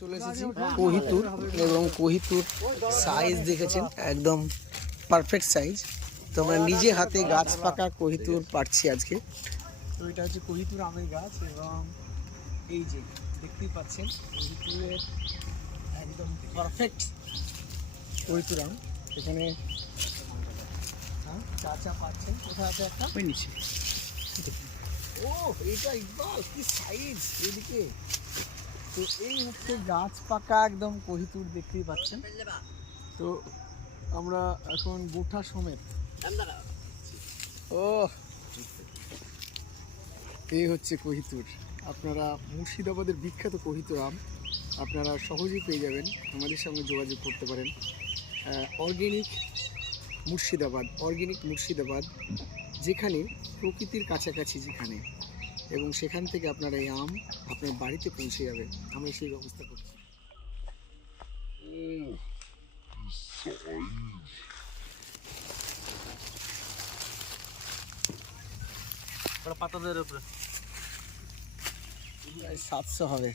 চলে এসেছি। কোহিতুর এবং কোহিতুর সাইজ দেখেছেন? একদম পারফেক্ট সাইজ তো আমরা নিজে হাতে গাছ পাকা কোহিতুর পাচ্ছি আজকে। তো এটা হচ্ছে কোহিতুর আমের গাছ এবং এই যে দেখতেই পাচ্ছেন কোহিতুরের একদম পারফেক্ট কোহিতুর আম। এখানে হ্যাঁ চা চা পাচ্ছেন। কোথায় আছে একটা? ওই নিচে। ও এটা ইকবাল কি সাইজ এদিকে। তো এই হচ্ছে গাছ পাকা একদম কহিতুর দেখতেই পাচ্ছেন। তো আমরা এখন গোঠা সমেত ও এই হচ্ছে কহিতুর। আপনারা মুর্শিদাবাদের বিখ্যাত কহিতুর আম। আপনারা সহজেই পেয়ে যাবেন। আমাদের সঙ্গে যোগাযোগ করতে পারেন। অর্গেনিক মুর্শিদাবাদ অর্গেনিক মুর্শিদাবাদ, যেখানে প্রকৃতির কাছাকাছি যেখানে। এবং সেখান থেকে আপনার এই আম আপনার বাড়িতে পৌঁছে যাবে। আমরা সেই ব্যবস্থা করছি। পাতাদের উপরে। সাতশো হবে।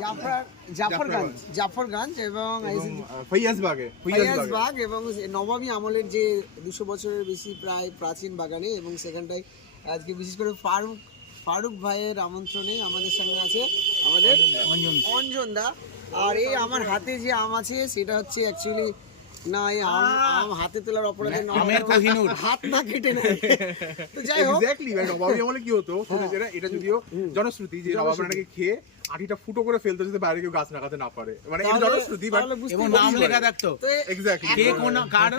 জাফর জাফরগঞ্জ জাফরগঞ্জ এবং ফৈয়াজবাগে। ফয়াজবাগ। এবং নবাবী আমলের যে দুশো বছরের বেশি প্রায় প্রাচীন বাগানে এবং সেখানটায় আজকে বিশেষ করে ফারুক ফারুক ভাইয়ের আমন্ত্রণে আমাদের সঙ্গে আছে আমাদের অঞ্জন দা। আর এই আমার হাতে যে আম আছে সেটা হচ্ছে অ্যাকচুয়ালি না এই আম আম হাতে তোলার অপরাধে আমের কোহিনূর। হাত না কেটে নেয়। তো যাই হোক। এক্স্যাক্টলি ভাই নবাবী আমলে কি হতো? শুনেছি এটা এটা যদিও জনশ্রুতি যে নবাব নাকি খেয়ে আটিটা ফুটো করে ফেলতো যাতে বাইরে কেউ গাছ লাগাতে না পারে। মানে এটা জনশ্রুতি বাট এবং নাম লেখা থাকতো। এক্স্যাক্টলি কে কোন কার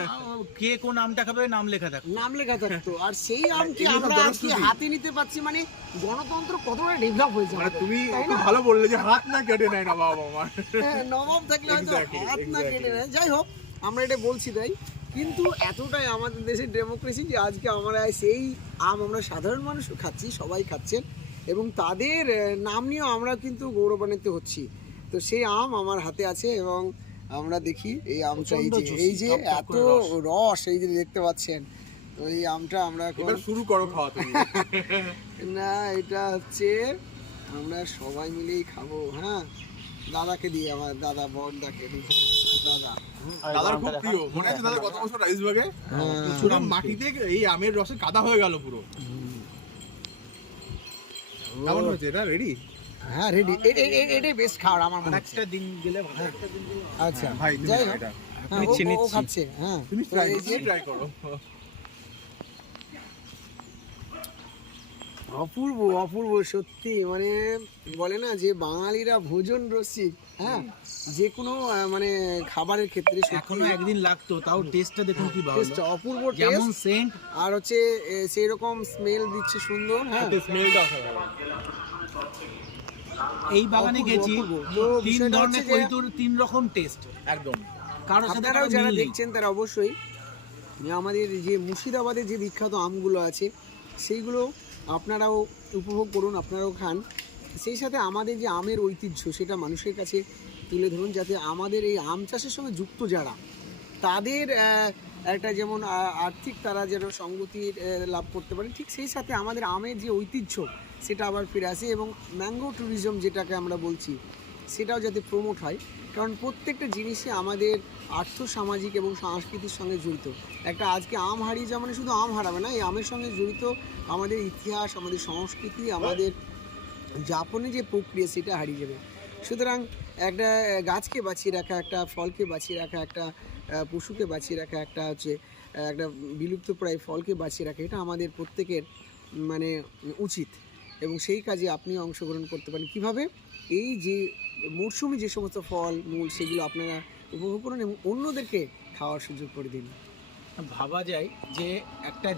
কে কোন আমটা খাবে নাম লেখা থাকতো। নাম লেখা থাকতো। আর সেই আমকে এগুলো আমরা আজকে হাতে নিতে পারছি? মানে গণতন্ত্র কতটা ডেভেলপ হয়েছে মানে তুমি খুব ভালো বললে যে হাত না কেটে নেয় নবাব আমার। হ্যাঁ, নবাব থাকলে হয়তো হাত না কেটে নেয়। যাই হোক আমরা এটা বলছি তাই। কিন্তু এতটাই আমাদের দেশের ডেমোক্রেসি যে আজকে আমরা সেই আম আমরা সাধারণ মানুষও খাচ্ছি সবাই খাচ্ছেন এবং তাদের নাম নিয়েও আমরা কিন্তু গৌরবান্বিত হচ্ছি। তো সেই আম আমার হাতে আছে এবং আমরা দেখি এই আমটা এই যে এই যে এত রস। এই যে দেখতে পাচ্ছেন তো এই আমটা আমরা এখন শুরু করো খাওয়া না এটা হচ্ছে আমরা সবাই মিলেই খাব হ্যাঁ। দাদাকে দিয়ে আমার দাদা বড়দাকে দিয়ে দাদা। হ্যাঁ। দাদার খুব প্রিয়। মনে আছে দাদা কত বছর রাইসবাগে। পুরো মাটিতে এই আমের রসে কাদা হয়ে গেল পুরো। কেমন হয়েছে? এটা রেডি হ্যাঁ রেডি এটাই বেস্ট খাওয়ার আমার মনে একটা দিন গেলে আচ্ছা ভাই যাই হোক। হ্যাঁ, ও-। খাচ্ছে হ্যাঁ। তুমি ট্রাই করো। অপূর্ব অপূর্ব সত্যি। মানে বলে না যে বাঙালিরা ভোজন রসিক হ্যাঁ? যে কোনো মানে খাবারের ক্ষেত্রে এখনও একদিন লাগতো তাও টেস্টটা দেখুন কি ভালো। টেস্ট অপূর্ব যেমন টেস্ট সেন্ট আর হচ্ছে সেই রকম স্মেল দিচ্ছে সুন্দর হ্যাঁ? স্মেলটা এই বাগানে গেছি তিন ধরনের হচ্ছে তিন রকম টেস্ট একদম। সাথে আপনারাও কারও যারা দেখছেন তারা অবশ্যই আমাদের যে মুর্শিদাবাদের যে বিখ্যাত আমগুলো আছে সেইগুলো আপনারাও উপভোগ করুন, আপনারাও খান। সেই সাথে আমাদের যে আমের ঐতিহ্য, সেটা মানুষের কাছে তুলে ধরুন, যাতে আমাদের এই আম চাষের সঙ্গে যুক্ত যারা, তাদের একটা যেমন আর্থিক তারা যেন সঙ্গতির লাভ করতে পারে। ঠিক সেই সাথে আমাদের আমের যে ঐতিহ্য, সেটা আবার ফিরে আসে এবং ম্যাঙ্গো ট্যুরিজম যেটাকে আমরা বলছি, সেটাও যাতে প্রমোট হয়। কারণ প্রত্যেকটা জিনিসই আমাদের আর্থ সামাজিক এবং সংস্কৃতির সঙ্গে জড়িত। একটা আজকে আম হারিয়ে যাওয়া মানে শুধু আম হারাবে না, এই আমের সঙ্গে জড়িত আমাদের ইতিহাস, আমাদের সংস্কৃতি, আমাদের যাপনের যে প্রক্রিয়া সেটা হারিয়ে যাবে। সুতরাং একটা গাছকে বাঁচিয়ে রাখা, একটা ফলকে বাঁচিয়ে রাখা, একটা পশুকে বাঁচিয়ে রাখা, একটা হচ্ছে একটা বিলুপ্ত প্রায় ফলকে বাঁচিয়ে রাখা, এটা আমাদের প্রত্যেকের মানে উচিত। এবং সেই কাজে আপনিও অংশগ্রহণ করতে পারেন। কীভাবে? এই যে মরশুমি যে সমস্ত ফল, মূল সেগুলো আপনারা উপভোগ করুন এবং অন্যদেরকে খাওয়ার সুযোগ করে দিন। ভাবা যায় যে একটা